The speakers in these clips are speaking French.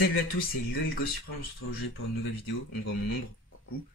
Salut à tous, c'est le Lego Supreme, on se retrouve aujourd'hui pour une nouvelle vidéo. On voit mon ombre, coucou.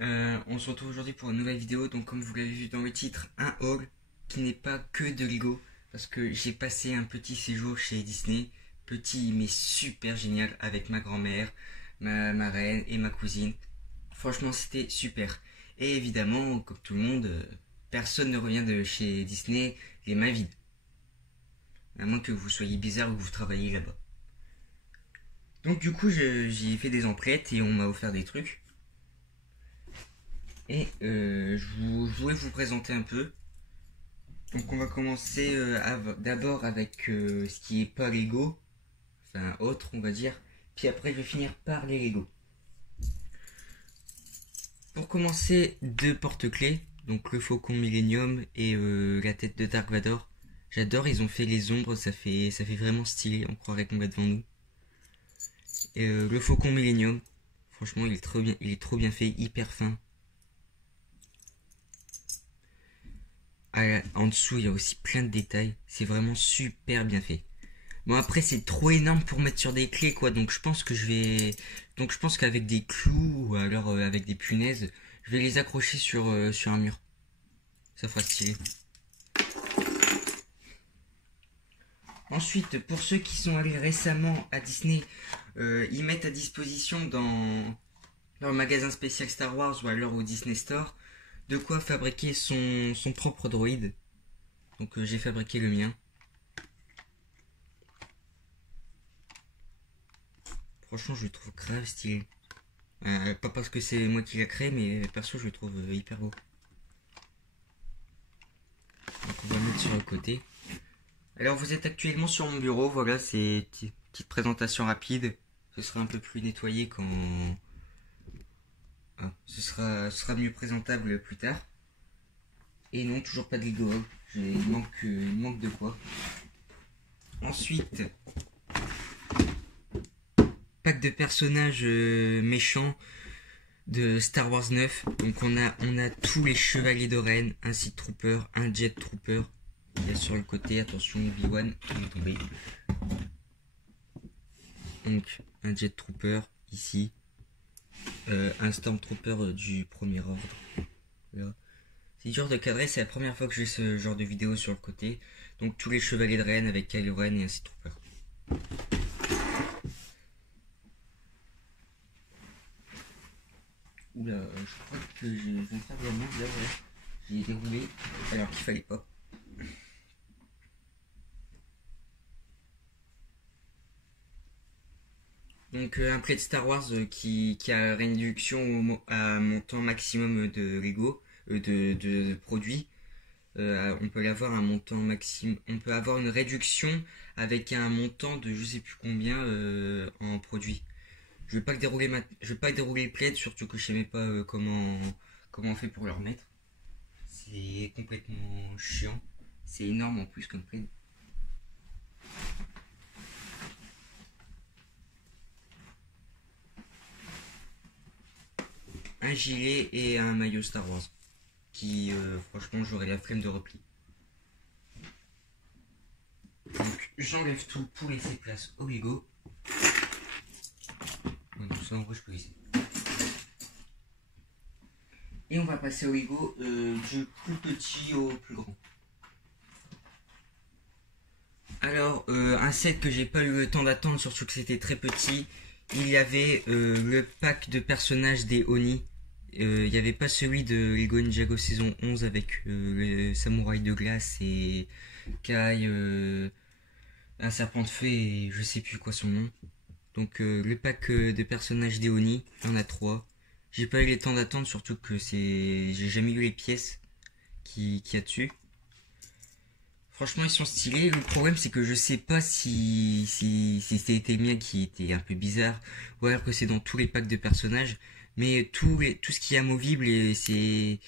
On se retrouve aujourd'hui pour une nouvelle vidéo. Donc comme vous l'avez vu dans le titre, un haul qui n'est pas que de Lego. Parce que j'ai passé un petit séjour chez Disney. Petit mais super génial avec ma grand-mère, ma marraine et ma cousine. Franchement c'était super. Et évidemment, comme tout le monde, personne ne revient de chez Disney les mains vides. À moins que vous soyez bizarre ou que vous travaillez là-bas. Donc du coup j'y ai fait des emprêtes et on m'a offert des trucs. Et je voulais vous présenter un peu. Donc on va commencer d'abord avec ce qui est pas Lego. Enfin autre on va dire. Puis après je vais finir par les Lego. Pour commencer, deux porte-clés. Donc le Faucon Millennium et la tête de Dark Vador. J'adore, ils ont fait les ombres, ça fait vraiment stylé, on croirait qu'on va devant nous. Et le Faucon Millennium, franchement il est trop bien fait, hyper fin. En dessous il y a aussi plein de détails, c'est vraiment super bien fait. Bon après c'est trop énorme pour mettre sur des clés quoi, donc je pense qu'avec des clous ou alors avec des punaises, je vais les accrocher sur un mur. Ça fera stylé. Ensuite, pour ceux qui sont allés récemment à Disney, ils mettent à disposition dans leur magasin spécial Star Wars ou alors au Disney Store de quoi fabriquer son propre droïde. Donc j'ai fabriqué le mien. Franchement, je le trouve grave stylé. Pas parce que c'est moi qui l'ai créé, mais perso, je le trouve hyper beau. Donc on va mettre sur le côté. Alors vous êtes actuellement sur mon bureau, voilà, c'est une petite présentation rapide. Ce sera un peu plus nettoyé quand... Ah, ce sera mieux présentable plus tard. Et non, toujours pas de Lego. Il manque de quoi. Ensuite, pack de personnages méchants de Star Wars 9. Donc on a tous les chevaliers de Ren, un Sith Trooper, un Jet Trooper. Il y a sur le côté, attention, Obi-Wan, il est tombé. Donc, un Jet Trooper, ici. Un Stormtrooper du premier ordre. Là. C'est dur de cadrer, c'est la première fois que j'ai ce genre de vidéo sur le côté. Donc, tous les chevaliers de Ren avec Kylo Ren et un Sith Trooper. Oula, je crois que je viens de faire de la merde là, ouais. J'ai déroulé alors qu'il fallait pas. Donc un play de Star Wars qui a une réduction à montant maximum de Lego, de produits. On peut avoir un montant maximum, on peut avoir une réduction avec un montant de je sais plus combien en produits. Je vais pas dérouler le plaid, surtout que je sais même pas comment on fait pour le remettre. C'est complètement chiant. C'est énorme en plus comme plaid. Un gilet et un maillot Star Wars qui franchement j'aurais la flemme de repli. Donc j'enlève tout pour laisser place au Lego. Donc ça en vrai je peux laisser. Et on va passer au Lego du plus petit au plus grand. Alors un set que j'ai pas eu le temps d'attendre, surtout que c'était très petit. Il y avait le pack de personnages des Oni. Il n'y avait pas celui de Lego Ninjago saison 11 avec le samouraï de glace et Kai, un serpent de feu et je sais plus quoi son nom. Donc le pack de personnages des Oni, il y en a 3. J'ai pas eu le temps d'attendre, surtout que j'ai jamais eu les pièces qu'il y a dessus. Franchement ils sont stylés, le problème c'est que je sais pas si c'était le mien qui était un peu bizarre, ou alors que c'est dans tous les packs de personnages, mais tout ce qui est amovible, c'est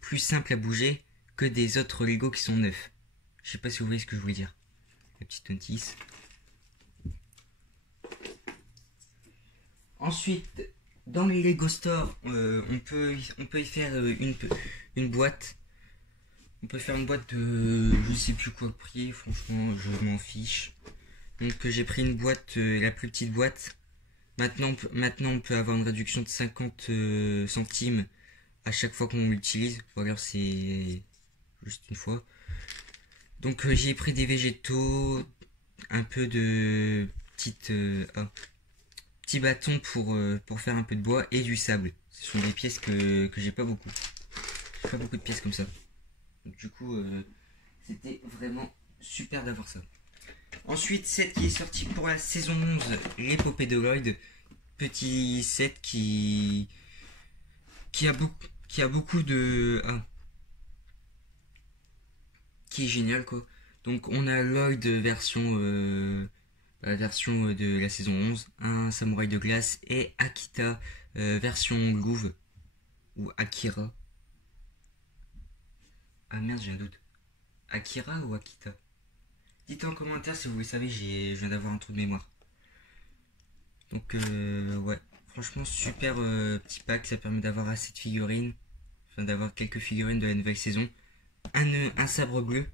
plus simple à bouger que des autres Lego qui sont neufs. Je sais pas si vous voyez ce que je voulais dire. La petite notice. Ensuite, dans les Lego Store, on peut y faire une boîte. On peut faire une boîte de je sais plus quoi prier, franchement je m'en fiche. Donc j'ai pris une boîte, la plus petite boîte. Maintenant on peut avoir une réduction de 50 centimes à chaque fois qu'on l'utilise. Ou alors c'est juste une fois. Donc j'ai pris des végétaux, un peu de petits bâtons pour faire un peu de bois et du sable. Ce sont des pièces que j'ai pas beaucoup. J'ai pas beaucoup de pièces comme ça. Donc du coup c'était vraiment super d'avoir ça. Ensuite, set qui est sorti pour la saison 11, l'épopée de Lloyd. Petit set qui a beaucoup de... qui est génial quoi. Donc on a Lloyd version de la saison 11, un samouraï de glace, et Akita version Louve, ou Akira. Ah merde, j'ai un doute. Akira ou Akita? Dites en commentaire si vous le savez, je viens d'avoir un trou de mémoire. Donc ouais, franchement super petit pack, ça permet d'avoir assez de figurines, enfin d'avoir quelques figurines de la nouvelle saison. Un sabre bleu,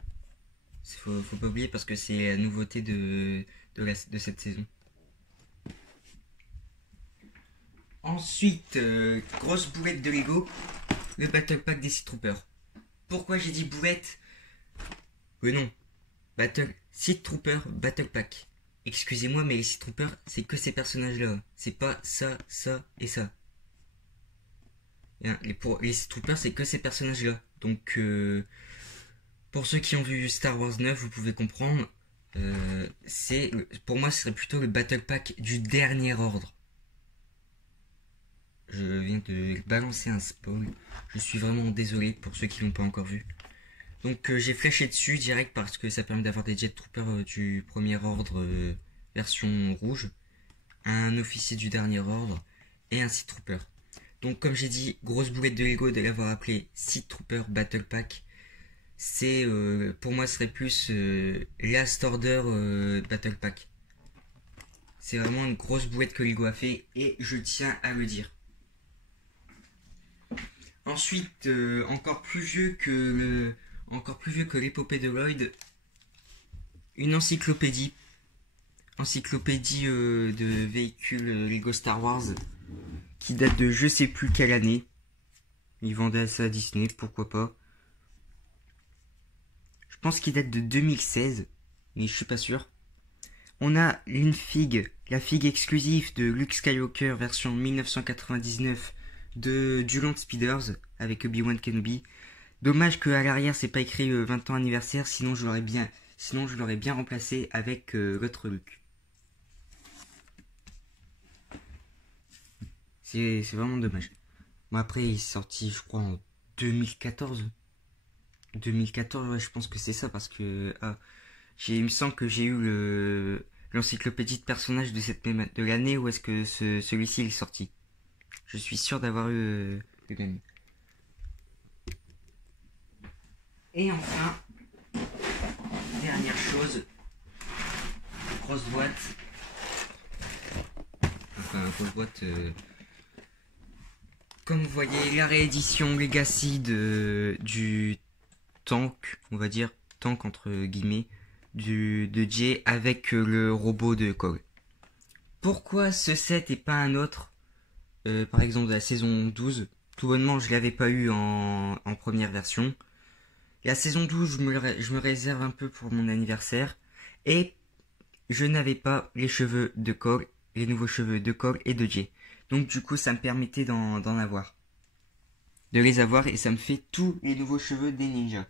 faut pas oublier parce que c'est la nouveauté de cette saison. Ensuite, grosse boulette de Lego, le Battle Pack des Sea Troopers. Pourquoi j'ai dit boulette? Non, Sea Trooper Battle Pack. Excusez-moi, mais les Sea Troopers, c'est que ces personnages-là. C'est pas ça, ça et ça. Pour les Sea Troopers, c'est que ces personnages-là. Donc, pour ceux qui ont vu Star Wars 9, vous pouvez comprendre. Pour moi, ce serait plutôt le Battle Pack du dernier ordre. Je viens de balancer un spoil. Je suis vraiment désolé pour ceux qui l'ont pas encore vu. Donc j'ai flashé dessus direct parce que ça permet d'avoir des Jet Troopers du premier ordre version rouge, un officier du dernier ordre et un Sea Trooper. Donc comme j'ai dit, grosse boulette de Lego de l'avoir appelé Sea Trooper Battle Pack. C'est pour moi ce serait plus Last Order Battle Pack. C'est vraiment une grosse boulette que Lego a fait et je tiens à le dire. Ensuite, encore plus vieux que l'épopée de Lloyd, une encyclopédie de véhicules Lego Star Wars qui date de je sais plus quelle année. Ils vendaient ça à Disney, pourquoi pas. Je pense qu'il date de 2016, mais je suis pas sûr. On a la figue exclusive de Luke Skywalker version 1999 du Land Speeders avec Obi-Wan Kenobi. Dommage qu'à l'arrière c'est pas écrit 20 ans anniversaire, sinon je l'aurais bien remplacé avec l'autre Luke. C'est vraiment dommage. Bon après il est sorti je crois en 2014. 2014 ouais je pense que c'est ça parce que il me semble que j'ai eu l'encyclopédie de personnages de l'année où est-ce que celui-ci est sorti. Je suis sûr d'avoir eu le même. Et enfin, dernière chose, grosse boîte. Enfin, grosse boîte. Comme vous voyez, la réédition Legacy du tank, on va dire, tank entre guillemets, de Jay avec le robot de Cole. Pourquoi ce set et pas un autre par exemple de la saison 12? Tout bonnement, je l'avais pas eu en première version. La saison 12, je me réserve un peu pour mon anniversaire. Et je n'avais pas les cheveux de Cole, les nouveaux cheveux de Cole et de Jay. Donc du coup, ça me permettait d'en avoir. De les avoir et ça me fait tous les nouveaux cheveux des ninjas.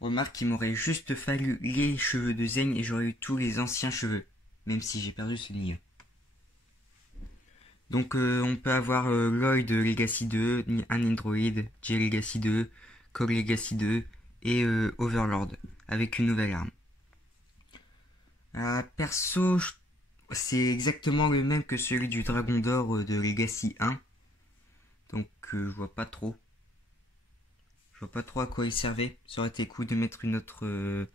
Remarque qu'il m'aurait juste fallu les cheveux de Zen et j'aurais eu tous les anciens cheveux. Même si j'ai perdu ce Nia. Donc on peut avoir Lloyd Legacy 2, un Android, Jay Legacy 2, Cole Legacy 2 et Overlord avec une nouvelle arme. Perso, c'est exactement le même que celui du Dragon d'Or de Legacy 1. Donc je vois pas trop. Je vois pas trop à quoi il servait. Ça aurait été cool de mettre un autre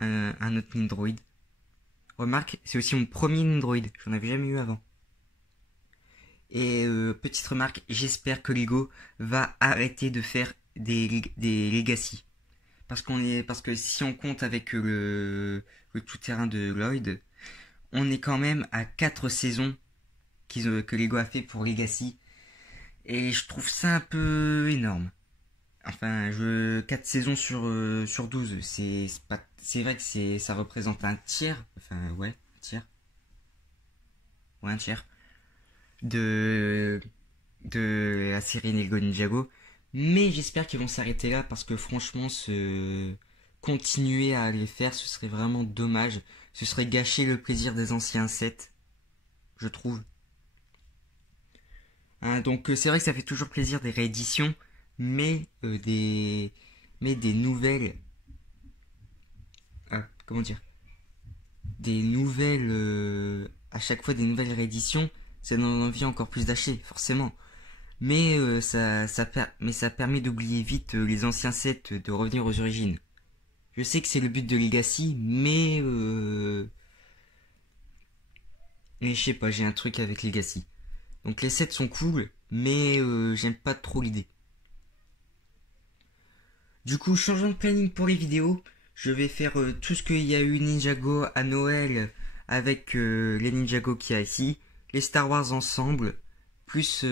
Android. Remarque, c'est aussi mon premier Android. J'en avais jamais eu avant. Et petite remarque, j'espère que Lego va arrêter de faire des Legacy. parce que si on compte avec le tout-terrain de Lloyd, on est quand même à 4 saisons que Lego a fait pour Legacy. Et je trouve ça un peu énorme. Enfin, 4 saisons sur 12, c'est vrai que ça représente un tiers, enfin ouais, un tiers, ouais un tiers de, de la série Lego Ninjago. Mais j'espère qu'ils vont s'arrêter là parce que franchement, continuer à les faire, ce serait vraiment dommage. Ce serait gâcher le plaisir des anciens sets, je trouve. Hein, donc c'est vrai que ça fait toujours plaisir des rééditions, mais des nouvelles, comment dire, des nouvelles, à chaque fois des nouvelles rééditions, ça donne envie encore plus d'acheter, forcément. Mais ça permet d'oublier vite les anciens sets, de revenir aux origines. Je sais que c'est le but de Legacy, mais je sais pas, j'ai un truc avec Legacy. Donc les sets sont cool, mais j'aime pas trop l'idée. Du coup, changeant de planning pour les vidéos, je vais faire tout ce qu'il y a eu Ninjago à Noël avec les Ninjago qu'il y a ici, les Star Wars ensemble, plus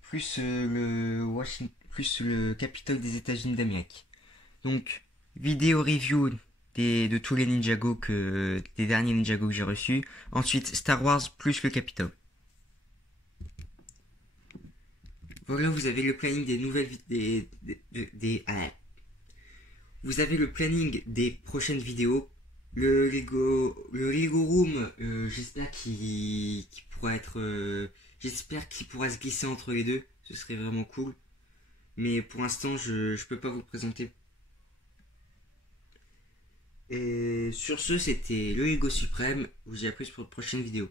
plus le Capitole des États-Unis d'Amérique. Donc, vidéo review de tous les Ninjago des derniers Ninjago que j'ai reçus. Ensuite, Star Wars plus le Capitole. Voilà, vous avez le planning des nouvelles vous avez le planning des prochaines vidéos. Le Lego Room, j'espère qu'il pourra se glisser entre les deux. Ce serait vraiment cool. Mais pour l'instant, je peux pas vous le présenter. Et sur ce, c'était le Lego Suprême. Je vous dis à plus pour de prochaines vidéos.